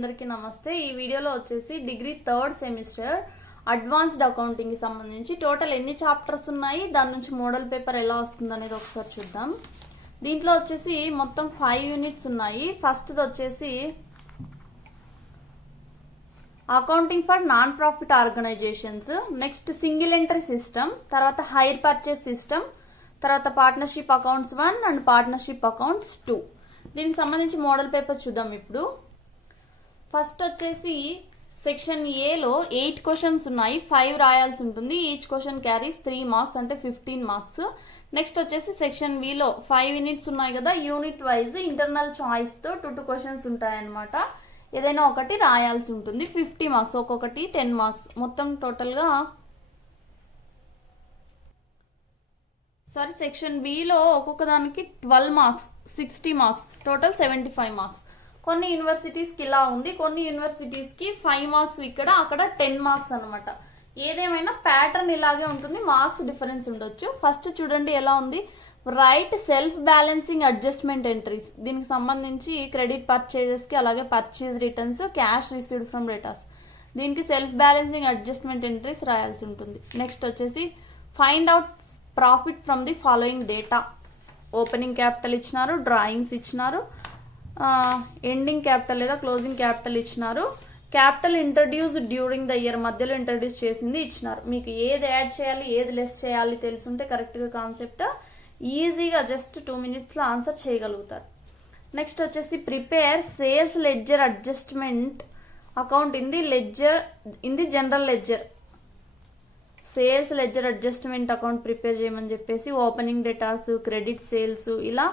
అందరికీ నమస్తే। ఈ వీడియోలో వచ్చేసి degree 3rd semester advanced accounting కి సంబంధించి టోటల్ ఎన్ని చాప్టర్స్ ఉన్నాయి, దాని నుంచి మోడల్ పేపర్ ఎలా వస్తుంది అనేది ఒకసారి చూద్దాం। దీంట్లో వచ్చేసి మొత్తం 5 యూనిట్స్ ఉన్నాయి। ఫస్ట్ వచ్చేసి accounting for non profit organisations, next single entry system, తర్వాత హైర్ పర్చేస్ సిస్టమ్, తర్వాత partnership accounts 1 and partnership accounts 2। దీనికి సంబంధించి మోడల్ పేపర్ చూద్దాం। ఇప్పుడు ఫస్ట్ వచ్చేసి సెక్షన్ ఏలో 8 క్వశ్చన్స్ ఉన్నాయి, 5 రాయాల్సి ఉంటుంది। ఈచ్ క్వశ్చన్ క్యారీస్ 3 మార్క్స్ అంటే 15 మార్క్స్। నెక్స్ట్ వచ్చేసి సెక్షన్ బిలో 5 యూనిట్స్ ఉన్నాయి కదా, యూనిట్ వైజ్ ఇంటర్నల్ చాయిస్ తో 2 క్వశ్చన్స్ ఉంటాయన్నమాట। ఏదైనా ఒకటి రాయాల్సి ఉంటుంది, 50 మార్క్స్, ఒక్కొక్కటి 10 మార్క్స్, మొత్తం టోటల్ గా సెక్షన్ బిలో ఒక్కొక్క దానికి 12 మార్క్స్, 60 మార్క్స్, టోటల్ 75 మార్క్స్। కొన్ని యూనివర్సిటీస్ కి ఇలా ఉంది, కొన్ని యూనివర్సిటీస్ కి 5 మార్క్స్ ఇక్కడ అక్కడ 10 మార్క్స్ అన్నమాట। ఏదేమైనా ప్యాటర్న్ ఇలాగే ఉంటుంది, మార్క్స్ డిఫరెన్స్ ఉండొచ్చు। ఫస్ట్ చూడండి ఎలా ఉంది, right self balancing adjustment entries, దీనికి సంబంధించి క్రెడిట్ పర్చేజెస్ కి, అలాగే purchase returns, cash received from returns, దీనికి సెల్ఫ్ బ్యాలెన్సింగ్ అడ్జస్ట్మెంట్ ఎంట్రీస్ రాయాల్సి ఉంటుంది। నెక్స్ట్ వచ్చేసి find out profit from the following data, opening capital ఇచ్చినారు, డ్రాయింగ్స్ ఇచ్చినారు, ఎండింగ్ క్యాపిటల్ లేదా క్లోజింగ్ క్యాపిటల్ ఇచ్చినారు, capital introduce during the year, మధ్యలో ఇంట్రడ్యూస్ చేసింది ఇచ్చినారు। మీకు ఏది యాడ్ చేయాలి ఏది లెస్ చేయాలి తెలుసుంటే కరెక్ట్ గా కాన్సెప్ట్ ఈజీగా జస్ట్ 2 minutes లో ఆన్సర్ చేయగలుగుతారు। నెక్స్ట్ వచ్చేసి prepare sales ledger adjustment account in the general ledger, sales ledger adjustment account prepare చేయమని చెప్పేసి ఓపెనింగ్ డేటాస్, క్రెడిట్ సేల్స్ ఇలా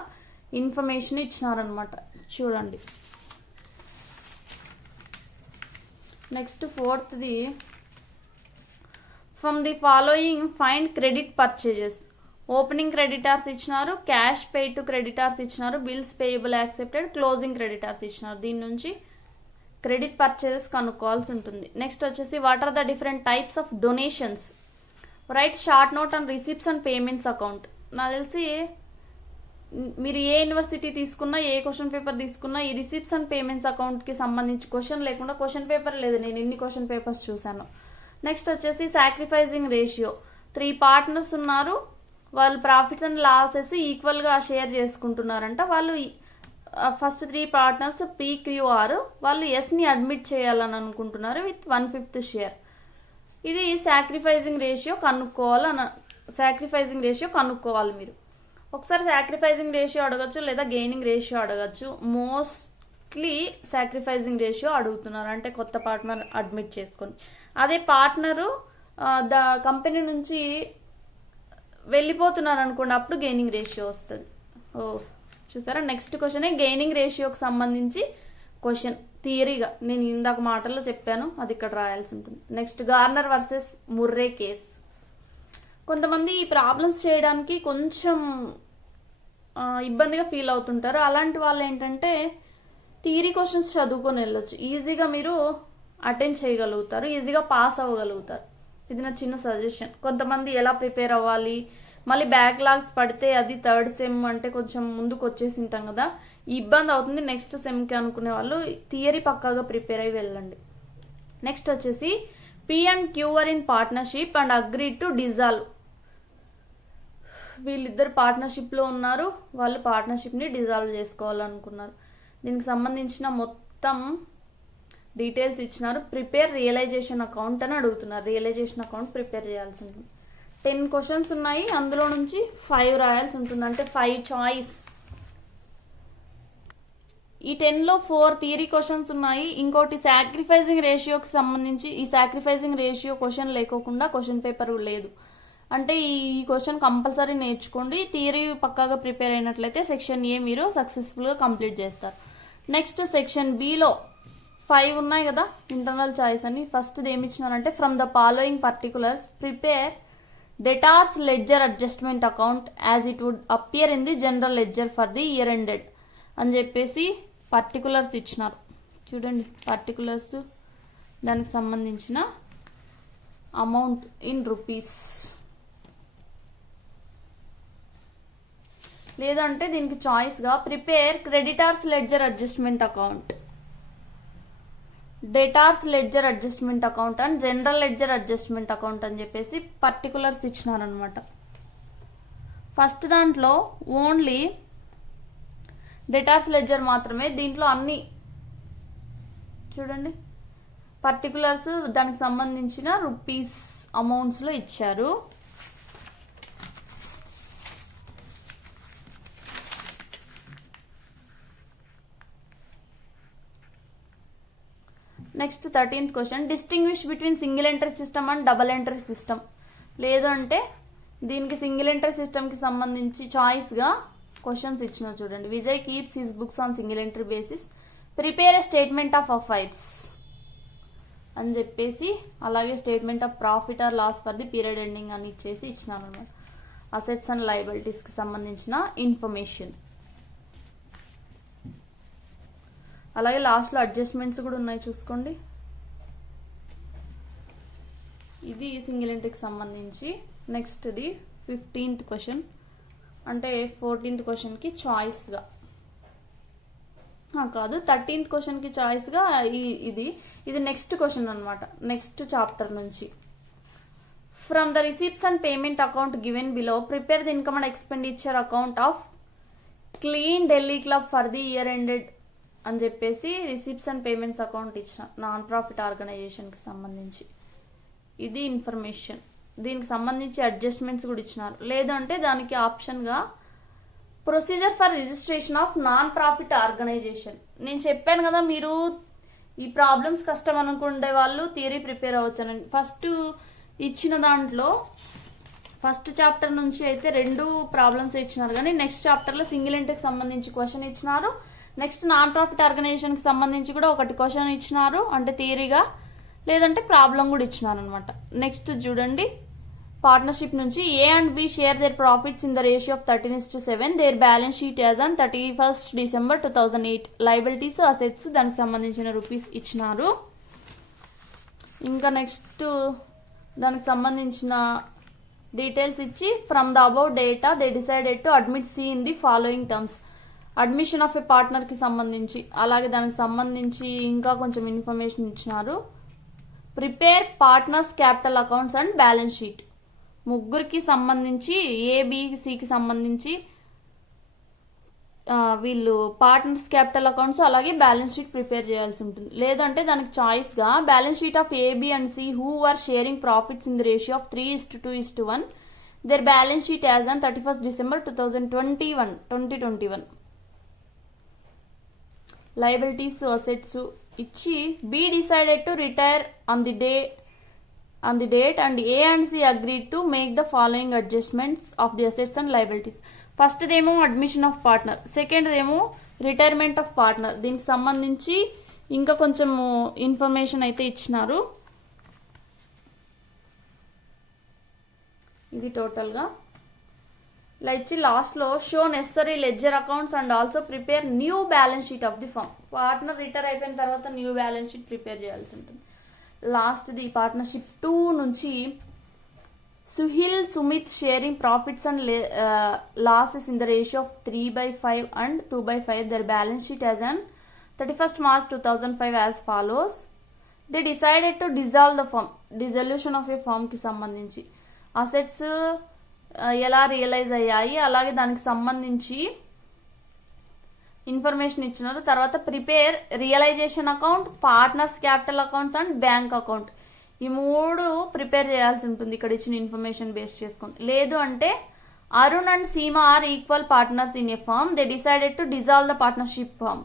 ఇన్ఫర్మేషన్ ఇచ్చినారనమాట। చూడండి next 4th the from the following find credit purchases, opening creditors ఇచ్చినారు, cash pay to creditors ఇచ్చినారు, bills payable accepted, closing creditors ఇచ్చినారు। దీని నుంచి credit purchases కనుక్కోవాల్సి ఉంటుంది। నెక్స్ట్ వచ్చేసి what are the different types of donations, right short note and receipts and payments account. నాకు తెలిసి మీరు ఏ యూనివర్సిటీ తీసుకున్నా, ఏ క్వశ్చన్ పేపర్ తీసుకున్నా, ఈ రిసిప్ట్స్ అండ్ పేమెంట్స్ అకౌంట్ కి సంబంధించి క్వశ్చన్ లేకుండా క్వశ్చన్ పేపర్ లేదు, నేను ఇన్ని క్వశ్చన్ పేపర్స్ చూసాను। నెక్స్ట్ వచ్చేసి సాక్రిఫైజింగ్ రేషియో, 3 పార్ట్నర్స్ ఉన్నారు, వాళ్ళు ప్రాఫిట్స్ అండ్ లాసెస్ ఈక్వల్ గా షేర్ చేసుకుంటున్నారంట। వాళ్ళు ఫస్ట్ 3 పార్ట్నర్స్ PQR, వాళ్ళు ఎస్ ని అడ్మిట్ చేయాలని అనుకుంటున్నారు విత్ 1/5 షేర్। ఇది సాక్రిఫైజింగ్ రేషియో కనుక్కోవాలి మీరు। ఒకసారి సాక్రిఫైజింగ్ రేషియో అడగచ్చు లేదా గెయినింగ్ రేషియో అడగచ్చు, మోస్ట్లీ సాక్రిఫైజింగ్ రేషియో అడుగుతున్నారు, అంటే కొత్త పార్ట్నర్ అడ్మిట్ చేసుకొని। అదే పార్ట్నరు కంపెనీ నుంచి వెళ్ళిపోతున్నారు అనుకోండి, అప్పుడు గెయినింగ్ రేషియో వస్తుంది। చూసారా, నెక్స్ట్ క్వశ్చనే గెయినింగ్ రేషియోకి సంబంధించి క్వశ్చన్, థియరీగా నేను ఇందాక మాటల్లో చెప్పాను, అది ఇక్కడ రాయాల్సి ఉంటుంది। Next garner versus Murray case, కొంతమంది ఈ ప్రాబ్లమ్స్ చేయడానికి కొంచెం ఇబ్బందిగా ఫీల్ అవుతుంటారు, అలాంటి వాళ్ళు ఏంటంటే థియరీ క్వశ్చన్స్ చదువుకొని వెళ్ళొచ్చు, ఈజీగా మీరు అటెండ్ చేయగలుగుతారు, ఈజీగా పాస్ అవ్వగలుగుతారు। ఇది నా చిన్న సజెషన్। కొంతమంది ఎలా ప్రిపేర్ అవ్వాలి, మళ్ళీ బ్యాక్లాగ్స్ పడితే అది 3rd సెమ్ అంటే కొంచెం ముందుకు వచ్చేసి ఉంటాం కదా, ఇబ్బంది అవుతుంది నెక్స్ట్ సెమ్కి అనుకునే వాళ్ళు థియరీ పక్కాగా ప్రిపేర్ అయ్యి వెళ్ళండి। నెక్స్ట్ వచ్చేసి P&Q are in partnership and agree to dissolve, వీళ్ళిద్దరు పార్ట్నర్షిప్ లో ఉన్నారు, వాళ్ళు పార్ట్నర్షిప్ ని డిజాల్వ్ చేసుకోవాలనుకున్నారు। దీనికి సంబంధించిన మొత్తం డీటెయిల్స్ ఇచ్చినారు। ప్రిపేర్ రియలైజేషన్ అకౌంట్ అని అడుగుతున్నారు, రియలైజేషన్ అకౌంట్ ప్రిపేర్ చేయాల్సి ఉంటుంది। 10 క్వశ్చన్స్ ఉన్నాయి, అందులో నుంచి 5 రాయాల్సి ఉంటుంది, అంటే 5 చాయిస్। ఈ 10లో 4 థియరీ క్వశ్చన్స్ ఉన్నాయి, ఇంకోటి సాక్రిఫైజింగ్ రేషియోకి సంబంధించి, ఈ సాక్రిఫైజింగ్ రేషియో క్వశ్చన్ లేకోకుండా క్వశ్చన్ పేపర్ లేదు, అంటే ఈ క్వశ్చన్ కంపల్సరీ నేర్చుకోండి, థియరీ పక్కాగా ప్రిపేర్ అయినట్లయితే సెక్షన్ ఏ మీరు సక్సెస్ఫుల్ గా కంప్లీట్ చేస్తారు। నెక్స్ట్ సెక్షన్ బిలో 5 ఉన్నాయి కదా ఇంటర్నల్ చాయిస్ అని, ఫస్ట్ ఏమి ఇచ్చినారంటే from the following particulars prepare debtors ledger adjustment account as it would appear in the general ledger for the year ended అని చెప్పేసి పర్టికులర్స్ ఇచ్చినారు। చూడండి పర్టికులర్స్, దానికి సంబంధించిన అమౌంట్ ఇన్ రూపీస్, లేదంటే దీనికి చాయిస్ గా prepare creditors ledger adjustment account, డేటార్స్ ledger adjustment account and general ledger adjustment account అని చెప్పేసి పర్టికులర్స్ ఇచ్చినారనమాట. ఫస్ట్ దాంట్లో ఓన్లీ డేటార్స్ లెడ్జర్ మాత్రమే, దీంట్లో అన్ని చూడండి పర్టికులర్స్ దానికి సంబంధించిన రూపీస్ అమౌంట్స్ లో ఇచ్చారు. Next 13th question, distinguish between single entry system and double entry system. లేదు అంటే దీనికి సింగిల్ ఎంట్రీ సిస్టమ్ కి సంబంధించి చాయిస్ గా క్వశ్చన్స్ ఇచ్చిన చూడండి. Vijay keeps his books on single entry basis, prepare a statement of affairs అని చెప్పేసి, అలాగే statement of profit or loss for the period ending అని ఇచ్చేసి ఇచ్చినారు అనమాట. అసెట్స్ అండ్ లయబిలిటీస్ కి సంబంధించిన ఇన్ఫర్మేషన్. అలాగే లాస్ట్ లో అడ్జస్ట్మెంట్స్ కూడా ఉన్నాయి చూసుకోండి. ఇది సింగిల్ ఎంట్రీకి సంబంధించి. నెక్స్ట్ ది 15th క్వశ్చన్, అంటే 14th క్వశ్చన్ కి చాయిస్ గా కాదు, 13th క్వశ్చన్ కి చాయిస్ గా ఇది నెక్స్ట్ క్వశ్చన్ అనమాట, నెక్స్ట్ చాప్టర్ నుంచి. From the receipts and payment account given below prepare the income and expenditure account of clean Delhi club for the year ended అని చెప్పేసి రిసీప్ట్స్ అండ్ పేమెంట్స్ అకౌంట్ ఇచ్చిన non profit organisation కి సంబంధించి ఇది information. దీనికి సంబంధించి adjustments కూడా ఇచ్చినారు. లేదంటే దానికి ఆప్షన్ గా procedure for registration of non profit organisation. నేను చెప్పాను కదా, మీరు ఈ ప్రాబ్లమ్స్ కష్టం అనుకునే వాళ్ళు థియరీ ప్రిపేర్ అవ్వచ్చానండి. ఫస్ట్ ఇచ్చిన దాంట్లో ఫస్ట్ చాప్టర్ నుంచి అయితే 2 ప్రాబ్లమ్స్ ఇచ్చినారు, కానీ నెక్స్ట్ చాప్టర్ లో సింగిల్ ఎంట్రీకి సంబంధించి క్వశ్చన్ ఇచ్చినారు. నెక్స్ట్ నాన్ ప్రాఫిట్ ఆర్గనైజేషన్ కి సంబంధించి కూడా ఒకటి క్వశ్చన్ ఇచ్చినారు, అంటే థియరీగా, లేదంటే ప్రాబ్లం కూడా ఇచ్చినారు అనమాట. నెక్స్ట్ చూడండి, పార్ట్నర్షిప్ నుంచి A and B share their profits in the ratio of 13:7. Their balance sheet as on 31st December 2008. Liabilities, assets దానికి సంబంధించిన రూపీస్ ఇచ్చినారు. ఇంకా నెక్స్ట్ దానికి సంబంధించిన డీటెయిల్స్ ఇచ్చి from the above data they decided to admit C in the following terms. Admission of a partner కి సంబంధించి, అలాగే దానికి సంబంధించి ఇంకా కొంచెం ఇన్ఫర్మేషన్ ఇచ్చినారు. Prepare partners capital accounts and balance sheet. ముగ్గురికి సంబంధించి ఏబిసికి సంబంధించి వీళ్ళు పార్ట్నర్స్ క్యాపిటల్ అకౌంట్స్ అలాగే బ్యాలెన్స్ షీట్ ప్రిపేర్ చేయాల్సి ఉంటుంది. లేదంటే దానికి చాయిస్ గా balance sheet of A B and C who are sharing profits in the ratio of 3:2:1. There balance sheet as on 31st December 2021. Liabilities, assets ఇచ్చి B decided to retire on the date and A and C agreed to make the following adjustments of the assets and liabilities. First దేమో admission of partner, second దేమో retirement of partner. దీనికి సంబంధించి ఇంకా కొంచెం information అయితే ఇచ్చినారు. ఇది total గా ఇలా ఇచ్చి లాస్ట్ లో show necessary ledger accounts and also prepare new balance sheet of the firm. Partner retire అయిపోయిన తర్వాత న్యూ బ్యాలెన్స్ షీట్ ప్రిపేర్ చేయాల్సి ఉంటుంది. లాస్ట్ ది పార్ట్నర్షిప్ 2 నుంచి Suhil Sumit sharing profits and losses in the ratio of 3/5 and 2/5. Their balance sheet as on 31st March 2005 as follows. They decided to dissolve the firm. Dissolution of a firm కి సంబంధించి assets ఎలా realise అయ్యాయి, అలాగే దానికి సంబంధించి information ఇచ్చినారు. తర్వాత prepare realisation account, partners capital accounts and bank account. ఈ 3 ప్రిపేర్ చేయాల్సి ఉంటుంది ఇక్కడ ఇచ్చిన ఇన్ఫర్మేషన్ బేస్ చేసుకుని. లేదు అంటే Arun and Seema are equal partners in a firm. They decided to dissolve the partnership firm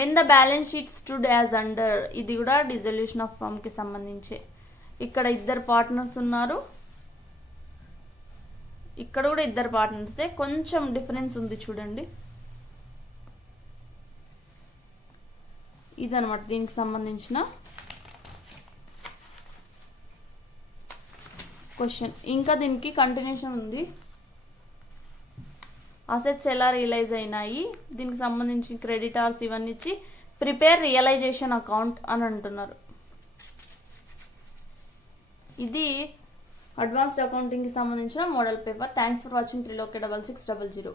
when the balance sheet stood as under. ఇది కూడా డిజల్యూషన్ ఆఫ్ ఫర్మ్ కి సంబంధించి. ఇక్కడ 2 పార్ట్నర్స్ ఉన్నారు, ఇక్కడ కూడా 2 పార్ట్నర్సే, కొంచెం డిఫరెన్స్ ఉంది చూడండి. ఇదనమాట దీనికి సంబంధించిన క్వశ్చన్. ఇంకా దీనికి కంటిన్యూషన్ ఉంది. అసెట్స్ ఎలా రియలైజ్ అయినాయి, దీనికి సంబంధించి క్రెడిటార్స్ ఇవన్నీ ఇచ్చి ప్రిపేర్ రియలైజేషన్ అకౌంట్ అని అంటున్నారు. ఇది అడ్వాన్స్డ్ అకౌంటింగ్ కి సంబంధించిన model paper. Thanks for watching. 3 6600.